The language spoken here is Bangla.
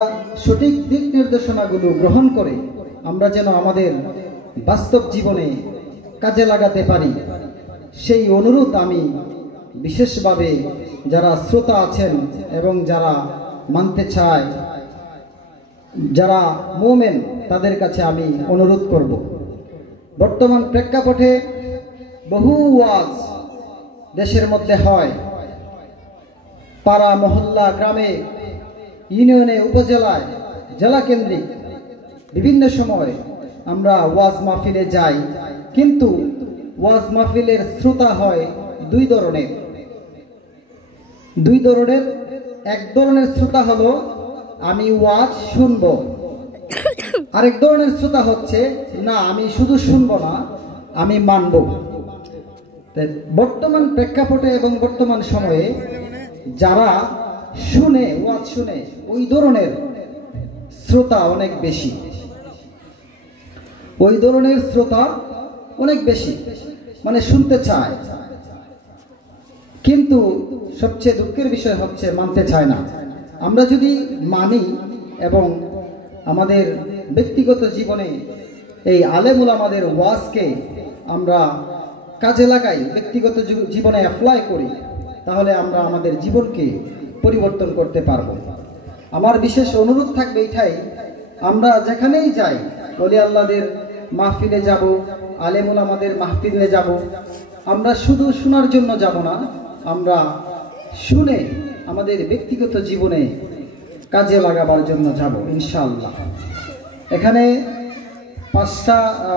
সঠিক দিক নির্দেশনাগুলো গ্রহণ করে আমরা যেন আমাদের বাস্তব জীবনে কাজে লাগাতে পারি, সেই অনুরোধ আমি বিশেষভাবে যারা শ্রোতা আছেন এবং যারা মানতে চায়, যারা মুমিন, তাদের কাছে আমি অনুরোধ করব। বর্তমান প্রেক্ষাপটে বহু ওয়াজ দেশের মধ্যে হয়, পাড়া মহল্লা, গ্রামে, ইউনিয়নে, উপজেলায়, জেলা কেন্দ্রিক বিভিন্ন সময় আমরা ওয়াজ মাহফিলে যাই, কিন্তু ওয়াজ মাহফিলের শ্রোতা হয় দুই ধরনের। এক ধরনের শ্রোতা হলো আমি ওয়াজ শুনবো, আরেক ধরনের শ্রোতা হচ্ছে না, আমি শুধু শুনবো না, আমি মানব। বর্তমান প্রেক্ষাপটে এবং বর্তমান সময়ে যারা শুনে, ওয়াজ শুনে, ওই ধরনের শ্রোতা অনেক বেশি, ওই ধরনের শ্রোতা অনেক বেশি, মানে শুনতে চায়, কিন্তু সবচেয়ে দুঃখের বিষয় হচ্ছে মানতে চায় না। আমরা যদি মানি এবং আমাদের ব্যক্তিগত জীবনে এই আলেম উলামাদের ওয়াজকে আমরা কাজে লাগাই, ব্যক্তিগত জীবনে অ্যাপ্লাই করি, তাহলে আমরা আমাদের জীবনকে পরিবর্তন করতে পারবো। আমার বিশেষ অনুরোধ থাকবে এটাই, আমরা যেখানেই যাই, ওলি আল্লাহদের মাহফিলে যাব, আলেম উলামাদের মাহফিলে যাব, আমরা শুধু শোনার জন্য যাব না, আমরা শুনে আমাদের ব্যক্তিগত জীবনে কাজে লাগাবার জন্য যাব ইনশাআল্লাহ। এখানে 5টা